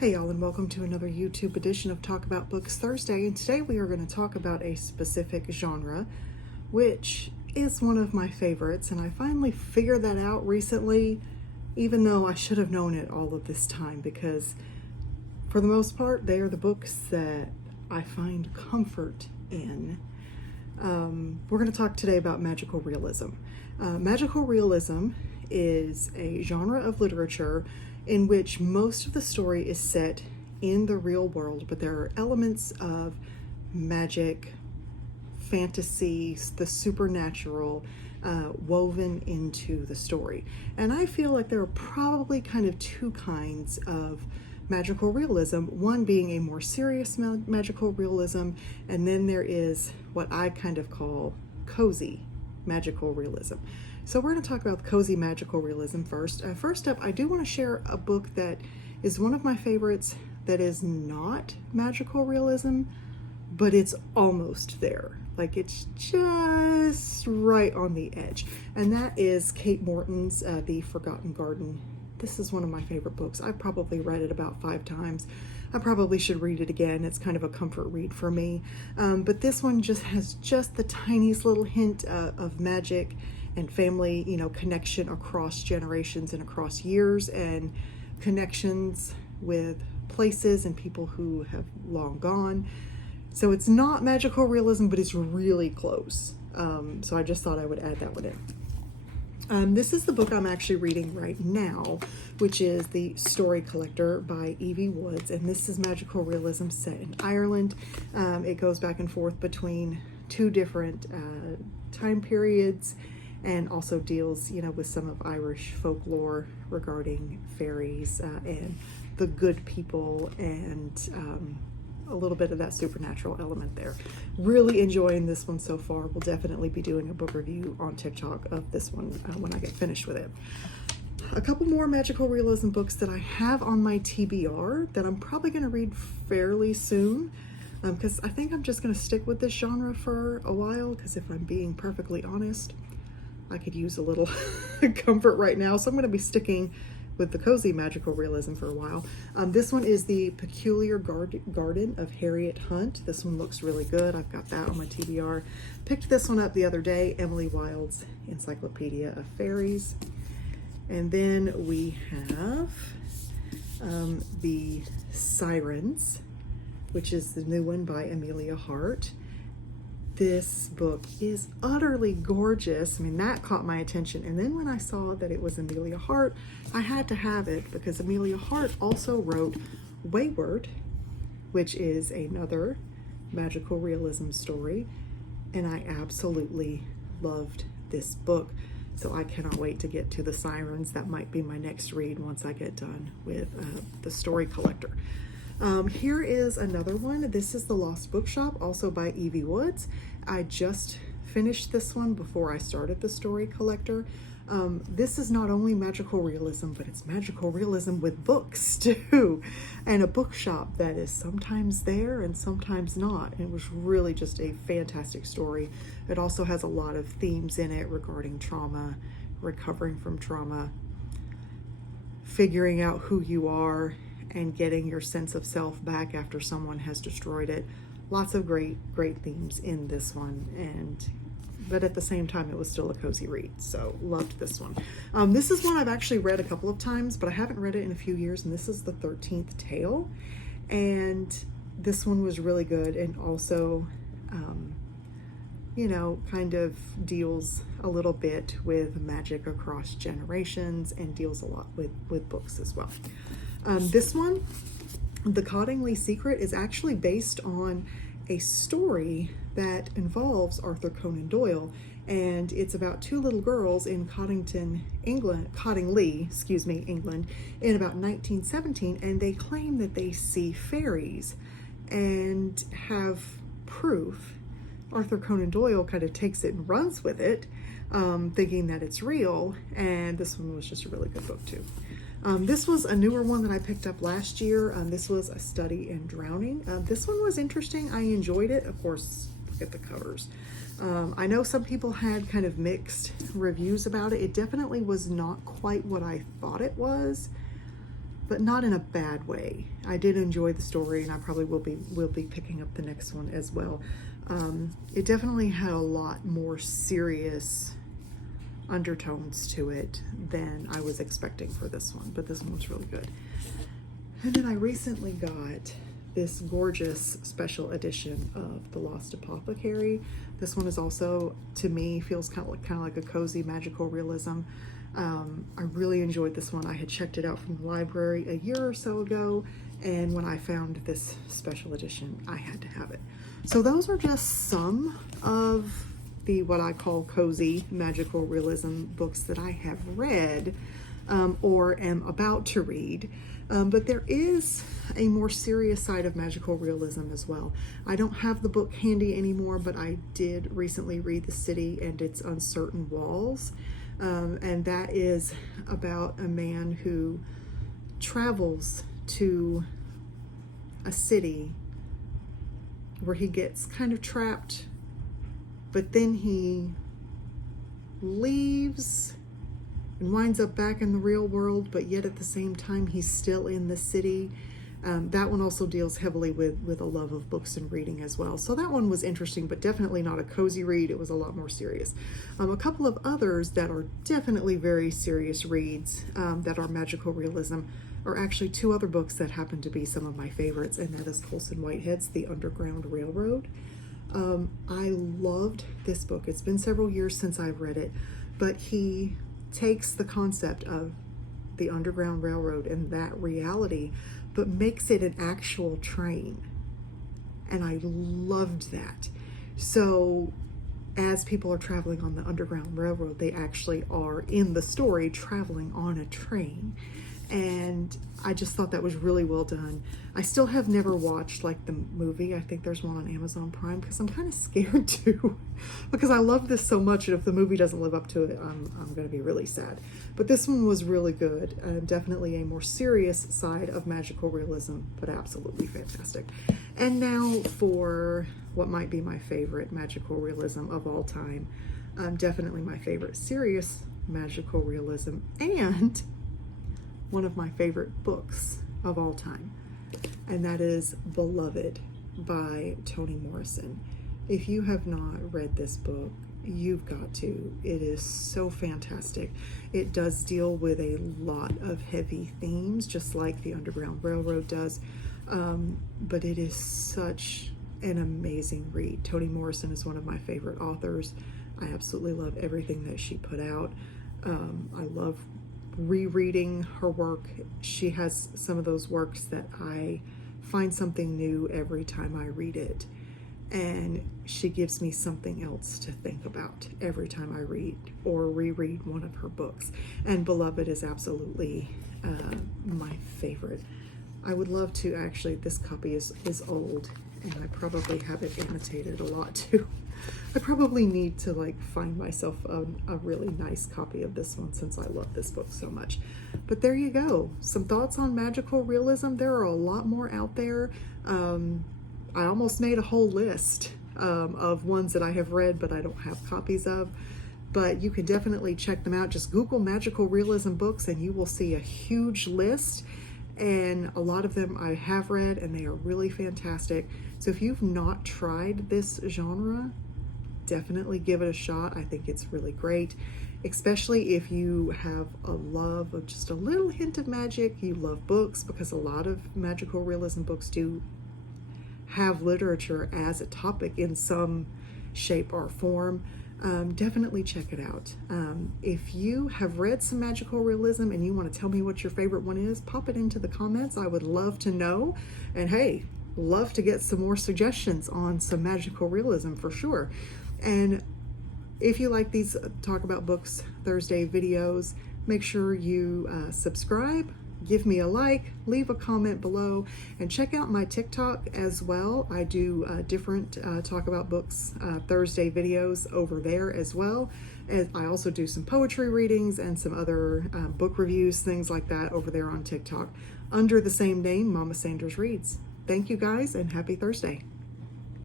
Hey y'all, and welcome to another YouTube edition of Talk About Books Thursday. And today we are going to talk about a specific genre, which is one of my favorites. And I finally figured that out recently, even though I should have known it all of this time, because for the most part, they are the books that I find comfort in. We're going to talk today about magical realism. Magical realism is a genre of literature in which most of the story is set in the real world, but there are elements of magic, fantasy, the supernatural woven into the story. And I feel like there are probably kind of two kinds of magical realism, one being a more serious magical realism, and then there is what I kind of call cozy magical realism. So we're going to talk about cozy magical realism first. First up, I do want to share a book that is one of my favorites that is not magical realism, but it's almost there. Like, it's just right on the edge. And that is Kate Morton's The Forgotten Garden. This is one of my favorite books. I've probably read it about 5 times. I probably should read it again. It's kind of a comfort read for me. But this one just has just the tiniest little hint of magic and family, connection across generations and across years, and connections with places and people who have long gone. So it's not magical realism, but it's really close. So I just thought I would add that one in. This is the book I'm actually reading right now, which is The Story Collector by Evie Woods, and this is magical realism set in Ireland. It goes back and forth between 2 different time periods, and also deals, with some of Irish folklore regarding fairies and the good people, and a little bit of that supernatural element there. Really enjoying this one so far. We'll definitely be doing a book review on TikTok of this one when I get finished with it. A couple more magical realism books that I have on my TBR that I'm probably going to read fairly soon, because I think I'm just going to stick with this genre for a while, because if I'm being perfectly honest, I could use a little comfort right now. So I'm going to be sticking with the cozy magical realism for a while. This one is The Peculiar Garden of Harriet Hunt. This one looks really good. I've got that on my TBR. Picked this one up the other day, Emily Wilde's Encyclopedia of Fairies. And then we have The Sirens, which is the new one by Amelia Hart. This book is utterly gorgeous. I mean, that caught my attention. And then when I saw that it was Amelia Hart, I had to have it, because Amelia Hart also wrote Wayward, which is another magical realism story. And I absolutely loved this book. So I cannot wait to get to The Sirens. That might be my next read once I get done with The Story Collector. Here is another one. This is The Lost Bookshop, also by Evie Woods. I just finished this one before I started The Story Collector. This is not only magical realism, but it's magical realism with books too, and a bookshop that is sometimes there and sometimes not. And it was really just a fantastic story. It also has a lot of themes in it regarding trauma, recovering from trauma, figuring out who you are, and getting your sense of self back after someone has destroyed it. Lots of great themes in this one, but at the same time, it was still a cozy read, so loved this one. This is one I've actually read a couple of times, but I haven't read it in a few years, and this is The 13th Tale, and this one was really good, and also, kind of deals a little bit with magic across generations, and deals a lot with books as well. This one, The Cottingley Secret, is actually based on a story that involves Arthur Conan Doyle, and it's about 2 little girls in Cottingley, England, in about 1917, and they claim that they see fairies and have proof. Arthur Conan Doyle kind of takes it and runs with it, thinking that it's real, and this one was just a really good book too. This was a newer one that I picked up last year. This was A Study in Drowning. This one was interesting. I enjoyed it. Of course, look at the covers. I know some people had kind of mixed reviews about it. It definitely was not quite what I thought it was, but not in a bad way. I did enjoy the story, and I probably will be picking up the next one as well. It definitely had a lot more serious undertones to it than I was expecting for this one, but this one was really good. And then I recently got this gorgeous special edition of The Lost Apothecary. This one is also, to me, feels kind of like a cozy magical realism. I really enjoyed this one. I had checked it out from the library a year or so ago, and when I found this special edition, I had to have it. So those are just some of the what I call cozy magical realism books that I have read or am about to read. But there is a more serious side of magical realism as well. I don't have the book handy anymore, but I did recently read The City and Its Uncertain Walls. And that is about a man who travels to a city where he gets kind of trapped, but then he leaves and winds up back in the real world, but yet at the same time he's still in the city. That one also deals heavily with a love of books and reading as well. So that one was interesting, but definitely not a cozy read. It was a lot more serious. A couple of others that are definitely very serious reads that are magical realism are actually two other books that happen to be some of my favorites, and that is Colson Whitehead's The Underground Railroad. I loved this book. It's been several years since I've read it, but he takes the concept of the Underground Railroad and that reality, but makes it an actual train. And I loved that. So as people are traveling on the Underground Railroad, they actually are in the story traveling on a train. And I just thought that was really well done. I still have never watched like the movie. I think there's one on Amazon Prime because I'm kind of scared to because I love this so much, and if the movie doesn't live up to it, I'm going to be really sad. But this one was really good. Definitely a more serious side of magical realism, but absolutely fantastic. And now for what might be my favorite magical realism of all time. Definitely my favorite serious magical realism, and one of my favorite books of all time, and that is Beloved by Toni Morrison. If you have not read this book, you've got to. It is so fantastic. It does deal with a lot of heavy themes, just like the Underground Railroad does, but it is such an amazing read. Toni Morrison is one of my favorite authors. I absolutely love everything that she put out. I love rereading her work. She has some of those works that I find something new every time I read it, and she gives me something else to think about every time I read or reread one of her books. And Beloved is absolutely my favorite. I would love to actually, this copy is old, and I probably have it annotated a lot too. I probably need to like find myself a really nice copy of this one since I love this book so much. But there you go. Some thoughts on magical realism. There are a lot more out there. I almost made a whole list of ones that I have read but I don't have copies of. But you can definitely check them out. Just Google magical realism books and you will see a huge list. And a lot of them I have read and they are really fantastic. So if you've not tried this genre, definitely give it a shot. I think it's really great, especially if you have a love of just a little hint of magic. You love books, because a lot of magical realism books do have literature as a topic in some shape or form. Definitely check it out. If you have read some magical realism and you want to tell me what your favorite one is, pop it into the comments. I would love to know. And hey, love to get some more suggestions on some magical realism for sure. And if you like these Talk About Books Thursday videos, make sure you subscribe, give me a like, leave a comment below, and check out my TikTok as well. I do different Talk About Books Thursday videos over there as well. And I also do some poetry readings and some other book reviews, things like that over there on TikTok under the same name, Mama Sanders Reads. Thank you guys, and happy Thursday.